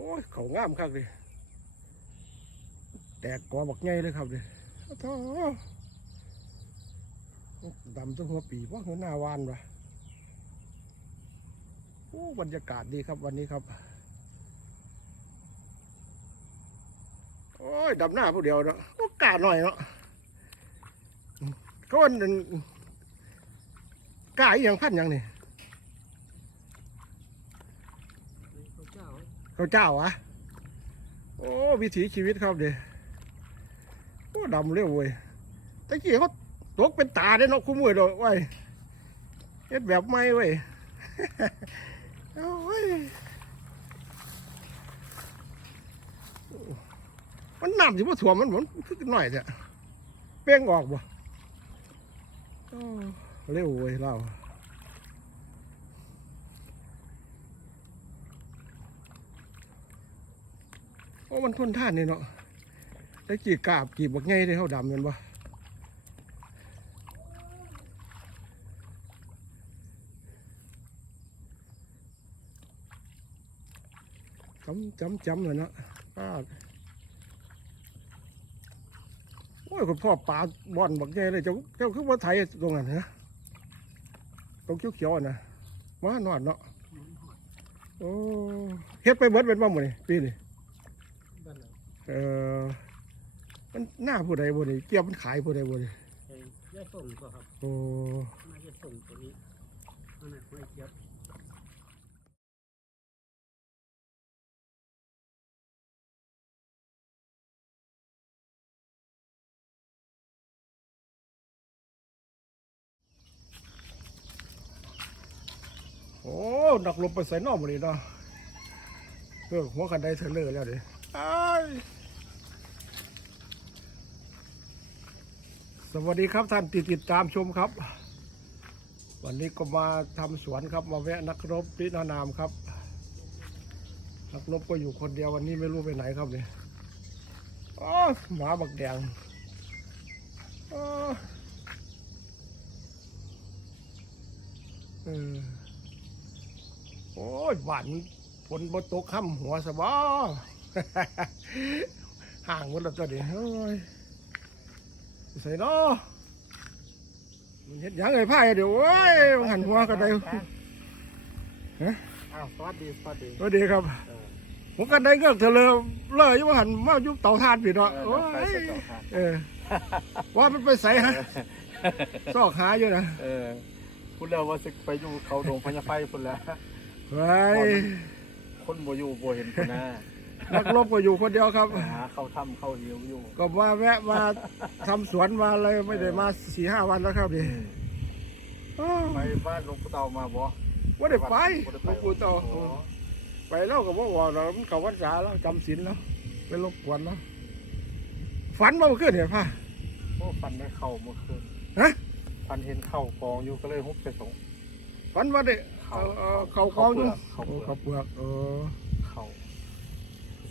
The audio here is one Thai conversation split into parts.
อ้ยเขางามคักเลยแตกกอบักใหญ่เลยครับเลยโอ้โหดำตั้งหัวปีว่าหัวหน้าวานวะโอ้บรรยากาศดีครับวันนี้ครับ โอ้ยดำหน้าผู้เดียวเนาะโอกาสหน่อยเนาะก็วันกล้าอย่างพันอย่างนี่ เขาเจ้า เขาเจ้าวะโอ้วิถีชีวิตครับเด้โอ้ดำเร็วเว้ยตะกี้เขาตกเป็นตาได้นาะคุ้มมือดอกไว้ยเฮ็ดแบบไม่เว้ยโอ้ยมันน้ำสิบ่ถ่วมันเหมือนคือหน่อยเถอะเป้งออกบ่โอ้เร็วเว้ยเรา โอ้มันทนท่านเนี่ยเนาะได้กี่กาบกี่บักไงได้เขาดำแมันบ่จำจำจำเลยเนาะป้าโอ้ยคุณพ่อปลาบอนบักไงเลยเจ้าเจ้าคือว่าไทยตรงนั้นฮะตรงเขียวๆน่ะมานอนเนาะโอ้เฮ็ดไปเบิดเป็นบ้าหมดนี่ปีนี่บ้ เออมันหน้าผู้ใดผู้ใดเกี่ยวมันขายผู้ใดผู้ใดไอ้ย่าส่งก็ครับโอ้น่าจะส่งตัวนี้อันนั้นไม่เกี่ยวโอ้นักลบไปใส่นอกหมดเลยเนาะเออหัวกันไดเทเลอร์แล้วเดิอ้าย สวัสดีครับท่านที่ติดตามชมครับ วันนี้ก็มาทำสวนครับมาแวะนักรบพินานามครับ นักรบก็อยู่คนเดียววันนี้ไม่รู้ไปไหนครับเนี่ยอ๋อหมาบักแดงอ๋อเออโอ้ยหวานฝนบนตกค่ำหัวสบอห่างหมดแล้วตัวนี้เฮ้ย ใส่เนาะมันเห็ดหยังไงพ่ายเดี๋ยวเว้ยมันหันหัวกันได้อ้าวสวัสดีสวัสดี สวัสดีครับเออ ผมกันได้เงือกเถอะเลยเลยอยุ่งหันมาอยุบเตาทานผิดเนาะเอโอ้อไปยเสร็จแล้วครับเออว่ามันไปใส่ฮะซอกหาอยู่นะเออพูดแล้วว่าสึกไปอยู่เขาดงพญาไฟพุ่นแล้วเฮ้ยคนบ่อยู่บ่เห็นพุ่นนะ นักรบก็อยู่คนเดียวครับ หาเข้าถ้ำเข้าหิวอยู่ก็มาแวะมาทำสวนมาอะไรไม่ได้มาสี่ห้าวันแล้วครับดิอ้าวไปบ้านหลวงปู่เต่ามาบ่ว่าได้ไปบ่ด้หลวงปู่โตอ๋อไปแล้วก็บอกว่าเรามันเก่าวันษาแล้วจำศีลแล้วไปรบกวนแล้วฝันมาเมื่อคืนเห็นป่ะโอ้ฟันได้เข้าเมื่อคืนฮะฟันเห็นเข้ากองอยู่ก็เลยฮุบไปส่งฝันว่าได้เขาเออเขากองอยู่เขาโอ้เปลือก เขาเปลือกเออเขา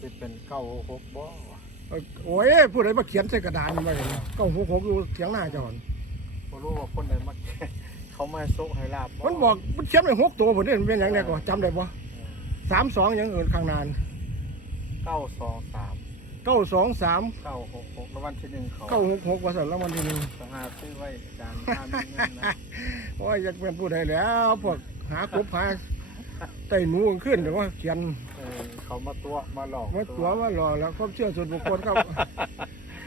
สิเป็นเก้าหกบ่วะเออโอ้ยผู้ใดมาเขียนใส่กระดานนี่มาอย่างนี้ก็หกหกอยู่เสียงหน้าจอนบ่รู้ว่าคนใดมา เขามาโซกให้ลาบมันบอกมันเขียนไว้หกตัวผมเนี่ยมันเป็นอย่างไรก็จำได้ปะสามสองอย่างเอินข้างนานเก้าสองสามเก้าสองสามเก้าหกหกแล้ววันที่หนึ่งเขาเก้าหกหกว่าสันแล้ววันที่หนึ่งสหาซื้อไว้อาจารย์ห้ามมีเงินนะ โอ้ยอยากเป็นผู้ใดแล้วพวกหากบหา ไต่หนูขึ้นแต่ว่าเขียนเออเขามาตัวมาหลอกว่าตัวว่าหล่อแล้วความเชื่อส่วนบุคคลครับ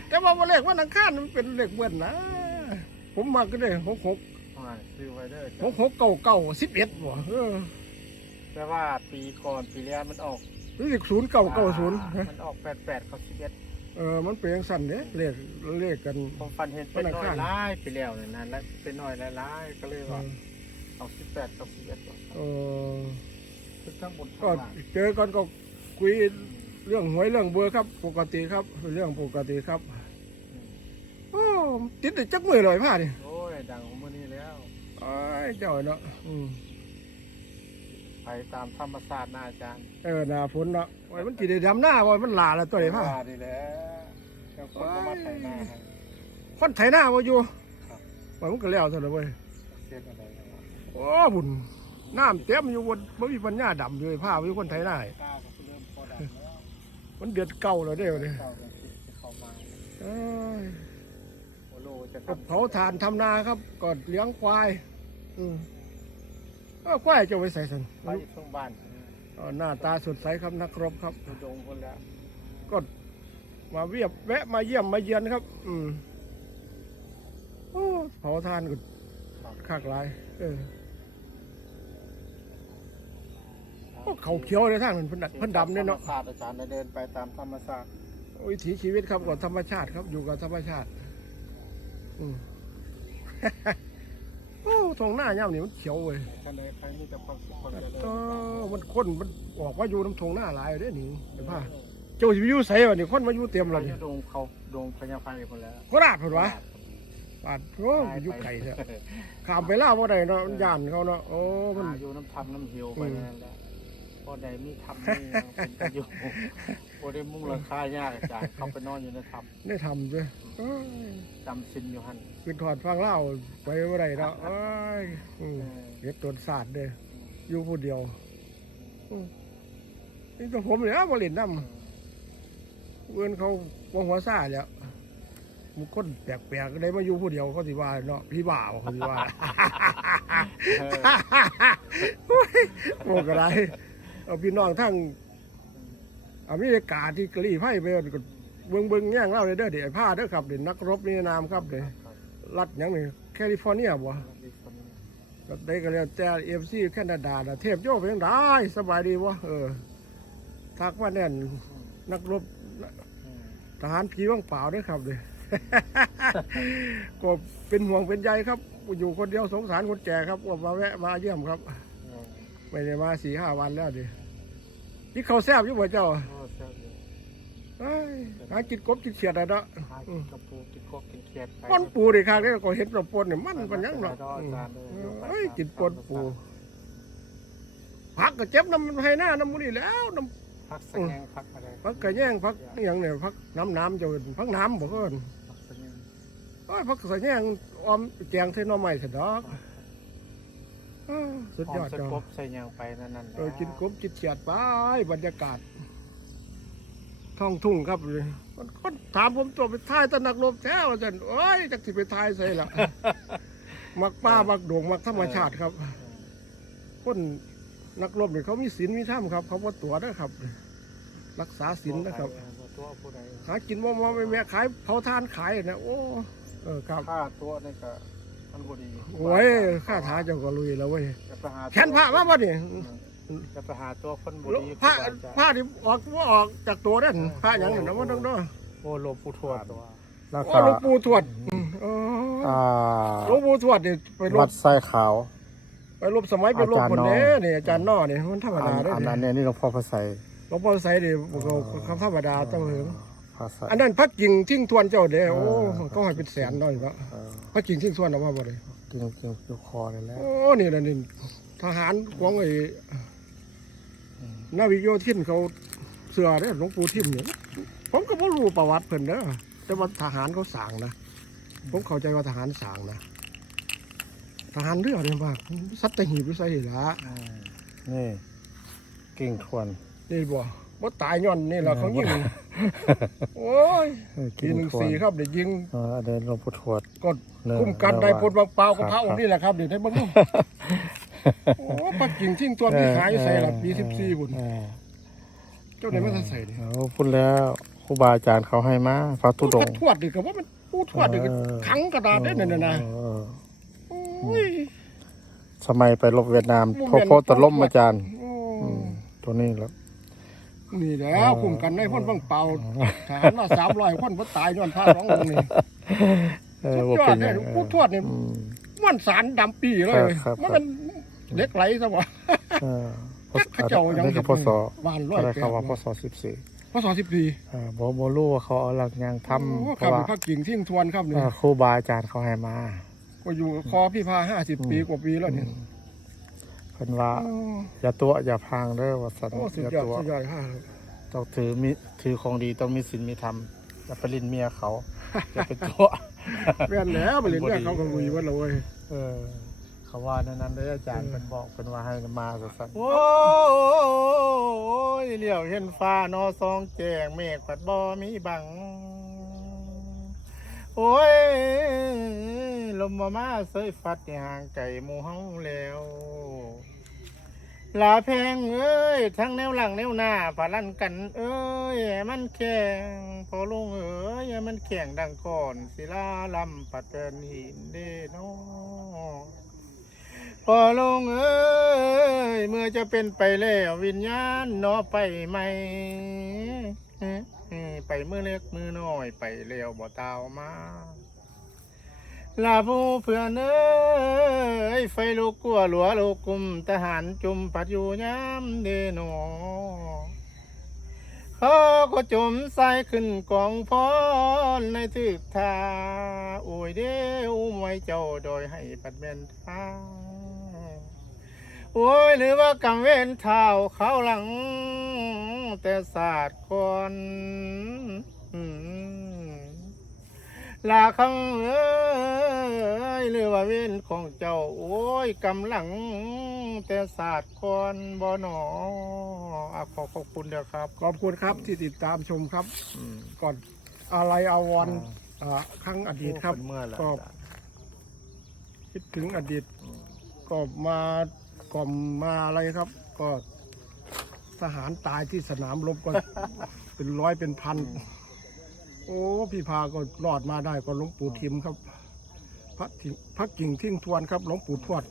แต่ว่าวันเลขวันอังคารมันเป็นเลขเบิ้ลนะ ผมมาก็ได้หกหกอ่าซื้อไว้เด้อหกหกเก้าเก้าสิบเอ็ดบ่เออแต่ว่าปีก่อนปีแล้วมันออกเลขศูนย์เก้าเก้าศูนย์มันออกแปดแปดกับสิบเอ็ดเออมันเป็นอย่างสั้นเนี่ยเลขเลขกัน ผมฟันเห็นเป็นน้อยร้ายไปแล้วเนี่ยนะแล้วเป็นน้อยร้ายๆก็เลยว่า เอาสิบแปดกับสิบเอ็ดเออคือทั้งบนก็ทั้งล่างเจอกันก็คุยเรื่องหวยเรื่องเบอร์ครับ ปกติครับ เรื่องปกติครับอืมโอ้ติดแต่จักมือเลยผ้าดิโอ้ยดังของมือนี้แล้วไอ้ยเจ้าเนาะอืมไปตามธรรมศาสตร์นะอาจารย์เออหน้าฝนเนาะโอ้ยมันจีได้ดำหน้าบ่มันหลาแล้วตัวไหนผ้าว่าดีแหล้วแล้วคนก็มาไถนาให้ คนไถหน้าบ่อยู่ครับว่ามันก็แล้วซะแล้วเว้ย เสียอะไรนะวะ โอ้บุญน้ำเต็มอยู่บนบ่มีปัญญาดำอยู่ผ้าอยู่คนไถหน้าให้กล้าก็เริ่มพอดังแล้วมันเดือนเก่าแล้วเด้อเนี่ยเข้ากันที่เข้ามาเอ้ยโอโลจะก็ทำเผาถ่านทำนาครับก็เลี้ยงควาย อืมเออควายจะเอาไว้ใส่สันไปช่วงบ้านเออหน้าตาสดใสครับนักรบครับ ดูดงคนแล้วก็มาเวียบแวะมาเยี่ยมมาเยือนครับ อืมโอ้เผาทานก็คากหลาย เออโอ้ เขาเขียวเลยทางนั้นเพิ่นน่ะเพิ่นดำเนี่ยเนาะธรรมศาสตร์อาจารย์เดินไปตามธรรมศาสตร์วิถีชีวิตครับกับธรรมชาติครับอยู่กับธรรมชาติ อืม โอ้ทงหน้าย่ำนี่มันเขียวเว้ยท่านใดใครมีแต่ความสุขความเจริญเออมันคนมันออกมาอยู่น้ำทงหน้าหลายเด้อนี่เห็นป่ะเจ้าสิไปอยู่ไสวะนี่คนมาอยู่เต็มเราแล้วนี่จะดงเขาดงพญาไฟคนแล้วโคราชเพิ่นวะบาดโอ้ยอยู่ไกลแท้ข้ามไปลาวบ่ได้เนาะมันย่านเขาเนาะโอ้มันอยู่น้ำทำน้ำเหี่ยวไปนั่นแหละ พอใดมีทำนี่เป็นประโยชน์พอได้มุ่งราคายากอาจารย์เขาไปนอนอยู่ในถ้ได้ทำด้วยเอ้ยำจำสินอยู่หันคือถอดฟังเล่าวไปบ่ได้เนาะเอ้ยอืมเออเฮ็ดตนศาสตร์เด้ออยู่ผู้เดียวอืมนี่ตัวผมเนี่ยบ่เล่นน้ำเงินเขาวงหัวซ่าแล้วมันคนแปลกๆได้มาอยู่ผู้เดียวเขาสิว่าเนาะพี่บ่าวเขาสิว่า เออ โอ้ยโอ้ก็ได้ เอาพี่น้องทั้งอเมริกาที่กะลี่ไพ่ไปก็เบิ่งเบิ่งแย่งเล่าเลยเด้อเดี๋ยวไอ้ผ้าเด้อครับเดี๋ยวนักรบนี่นามครับเดี๋ยวรัฐหยังนี่แคลิฟอร์เนียบ่ก็ได้ก็แล้วแต่เอฟซีแคนาดาน่ะเทพโยเป็นจั่งได้สบายดีบ่เออทักมาแน่นนักรบทหารผีว่างเปล่าด้วยครับเลยก็เป็นห่วงเป็นใยครับ อยู่คนเดียวสงสารคนแก่ครับว่ามาแวะมาเยี่ยมครับ ไม่ได้มาสี่ห้าวันแล้วดินี่เขาวแซบอยู่บ่เจ้าเอ้ยหากินกบกินเขียดอะเนาะกระปูกินกบกินเขียดปนปูดิครับเนี่ยก็เห็นเราปนเนี่ยมันปันยังเนาะอืมเอ้ยกินปนปูผักก็เจ็บน้ำให้หน้าน้ำมูนี่แหล้วน้พักสงงพักอะไรำผักกระแย่งผักอหย่างเนี่ยผักน้ำน้ำเจ้าเอิ้นผักน้ำบ่เพิ่นพักสงงโอ้ยพักใส่แย่งออมแกงใส่หน่อไม้สะดอก อ้าวสุดยอดใส่จ้ะกบใส่ยางไปนั่นนั่นเออกินกบกินเฉียดไปบรรยากาศท้องทุ่งครับเลยมันคนถามผมตัวไปทายตะนักรบแท้ว่าจันโอ้ยจักสิไปทายใส่ละ มักป้ามักโด่งมักธรรมชาติครับ คนนักรบเนี่ยเขามีศีลมีธรรมครับ เขาว่าตัวนะครับ รักษาศีลนะครับ ตัวผู้ใดหากินว่าไม่แม่ขายเผาทานขายนะโอ้เออครับฆ่าตัวนี่ก็ มันบ่ดีโอ้ยข้าท้าเจ้าก็ลุยแล้วเว้ยจะไปหาแขนผ้ามาบ่เนี่ยจะไปหาตัวคนบ่ดีผ้าผ้าที่ออกว่าออกจากตัวนั่นผ้าอย่างนั้นนะมันต้องด้วยโอ้หลวงปู่ทวดตัวแล้วโอ้ก็หลวงปู่ทวดอืมอ๋ออ่าหลวงปู่ทวดเนี่ยไปลวับดไส้ขาว ไปลบสมัยไปลบอาจารย์คนน้อนี้เนี่ยอาจารย์น้อเนี่ยมันธรรมอันดาได้อันเนี่นั้นยเนี่ยนี่หลวงพ่อพระไสยหลวงพ่อใส่เนี่ยเขาเขาธรรมดาเจ้าเหิง พระไสยอันนั้นพักกิ่งทิ้งทวนเจ้าเด้อโอ้เออเขาให้เป็นแสนน้อยก็เออ พักกิ่งทิ้งทวนเอามาบ่ได้กินกินอยู่คอเลยแหล้ว โอ้นี่แหละนี่ทหารของไอ้นาวิกโยธินเขาเสือเด้อหลวงปู่ทิมเนี่ยผมก็บ่รู้ประวัติเพิ่นเด้อแต่ว่าทหารเขาสั่งนะผมเข้าใจว่าทหารสั่งนะทหารเรือเนี่ยว่าสัตหีบหรือไสละนี่กิ่งทวนนี่บ่ บ่ตายย้อนนี่แหละเขายิงโอ้ยเออทีกิ่งหนึ่งทวนสี่ครับเดี๋ยวยิงเอออันนี้หลวงพ่อทวดก็เนอะคุ้มกันได้เนอะพลบางเปล่ากับครับพระองค์นี่แหละครับเดี๋ยวได้เบ้างโอ้ปักกิ่งทิ้งตัวมีขายอยู่ใส่ละปีสิบสี่บุญเออเจ้าไหนมาใส่ดิเอาพูดแล้วครูบาอาจารย์เขาให้มาพระตุดงพูทวดดิกับว่ามันพูดทวดดิก็เออขังกระดาษได้เนี่ยนะเออโอ้ยสมัยไปรบเวียดนามโมเมนต์โทโพตะล่มอาจารย์โอ้อืมตัวนี้แล้ว นี่แหล้วคุ้มกันได้พ่นบางเปล่าทหารละสามร้อยคนพ่ตายย้อนพระร้ององค์นี่เออสุดว่ายอเป็ดนเลยัยงไงพูดทวดนี่อืม มันสารดำปีเลย ครับครับ มันเป็นเหล็กไหลซะวะเออจักเขาเจ้ายังอันนี้ก็พศบ้านร้อยอะไรแปด เขาว่าพศสิบสี่พศสิบสี่อ่าบ่บ่รู้ว่าเขาเอาหลักยังทำโอ้เพครับราะว่าพระกิ่งทิ้งทวนครับนี่เอ่อครูบาอาจารย์เขาให้มา ก็อยู่กับคอพี่พาห้าสิบปีกว่าปีแล้วเนี่ย เพิ่นว่าโอ้อย่าตัวอย่าพังเด้อว่าสันโอ้สุดอย่ายอดตัวสุดยอดค่ะต้องถือมีถือของดีต้องมีศีลมีธรรมอย่าไปลินเมียเขาอย่าไปตัวแม่นแล้วไปเรียนเนี่ยเขาก็ลุยวัดเลยเออ เขเขาว่าในนั้นเลยอาจารย์เป็นบอกเป็นว่าให้มาสั่นโอ้ยเหลียวเห็นฟ้านอซองแจงเมฆปัดบ่มีบังโอ้ย ลมมามาเสยฟัดในห่างไก่หมูเฮาแล้วลาแพงเอ้ย ทั้งแนวหลังแนวหน้าปาลั่นกัน เอ้ยให้มันแข็งพอลงเอ้ยให้มันแข็งดังก่อน ศิลาลำปัดเป็นหินเด้นอพอลงเอ้ยเมื่อจะเป็นไปแล้ววิญญาณนอไปไหมไปมือเล็กมือน้อยไปเร็วบ่ตาวมา ลาผู้เพื่อนเอ้ยไฟลูกกลัวหลัวลูกกุมทหารจุมปัดอยู่ยามเดโนเขาก็จมใส่ขึ้นกองพรในทึกทาโอ้ยเด้ออุ้มไว้เจ้าโดยให้ปัดเบนทางโอ้ยหรือว่ากำเว้นเท้าเขาหลัง แต่ศาสตร์ก่อนลาคังเอ้ หรือว่าเว้นของเจ้า โอ้ยกำลัง แต่ศาสตร์ก่อนบ่หนออะขอขอบคุณเด้อครับ ขอบคุณครับที่ติดตามชมครับ ก่อนอะไรอาวรณ์อ่าครั้งอดีตครับ เมื่อแล้วก็ คิดถึงอดีตก็มากล่อมมาอะไรครับ ก็ทหารตายที่สนามรบก็ เป็นร้อยเป็นพัน โอ้พี่พาก็รอดมาได้ก็หลวงปู่ทิมครับพ ระทิงพระกิ่งทิ้งทวนครับหลวงปู่ทวด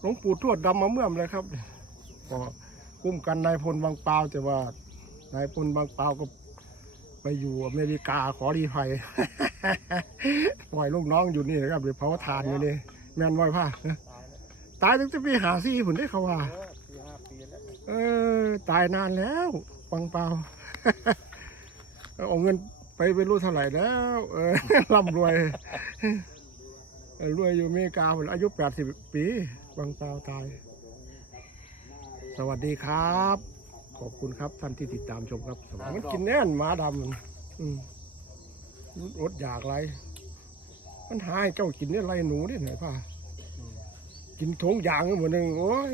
หลวงปู่ทวดดำมาเมื่อมเลยครับก็กุ้มกันนายพลบางเปล่าแต่ว่านายพลบางเปล่าก็ไปอยู่อเมริกาขอรีภัย ปล่อยลูกน้องอยู่นี่นะครับเดี๋ยวเผาทานอยู่นี่แม่นไว้ผ้าตายตั้งแต่ปีหาซี่ผุนได้เขาว่าสี่ห้าปีแล้วเออตายนานแล้วปังเปล่าเอาเงิน ไปไม่รู้เท่าไหร่แล้ว เออร่ำรวยเออรวยอยู่อเมริกาหมดอายุแปดสิบปีปังเปล่าตาย สวัสดีครับ ขอบคุณครับท่านที่ติดตามชมครับสวัสดีมันกินแน่นหมาดำมันอืมมันอดอยากไร มันหายเจ้ากินเนี่ยไรหนูเนี่ยไหนพ่ากินทงยางเหมือนหนึ่งโอ้ย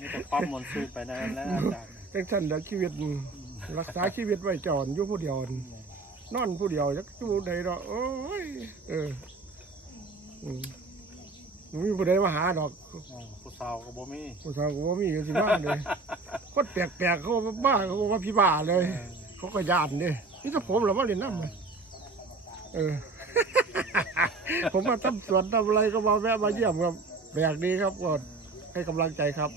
นี่จะปั๊มมนต์ซื้อไปนั่นแล้วอาจารย์แต่ท่านเดียวชีวิต รักษาชีวิตไว้จอนอยู่ผู้เดียวนอนผู้เดียวจักอยู่ใดดอกโอ้ยเอออืมบ่มีผู้ใดมาหาดอกอ๋อผู้สาวกับบ่มีผู้สาวก็บ่มีอยู่สิบ้าเลยคนแปลกๆเขาว่าบ้าเขาว่าพี่บ้าเลย เขาก็ยานเด้นี่ถ้าผมเหรอว่าเล่นน้ำเลยเออ ผมมาทำสวนทำอะไรก็มาแวะมาเยี่ยมครับแปลกดีครับก็ให้กำลังใจครับ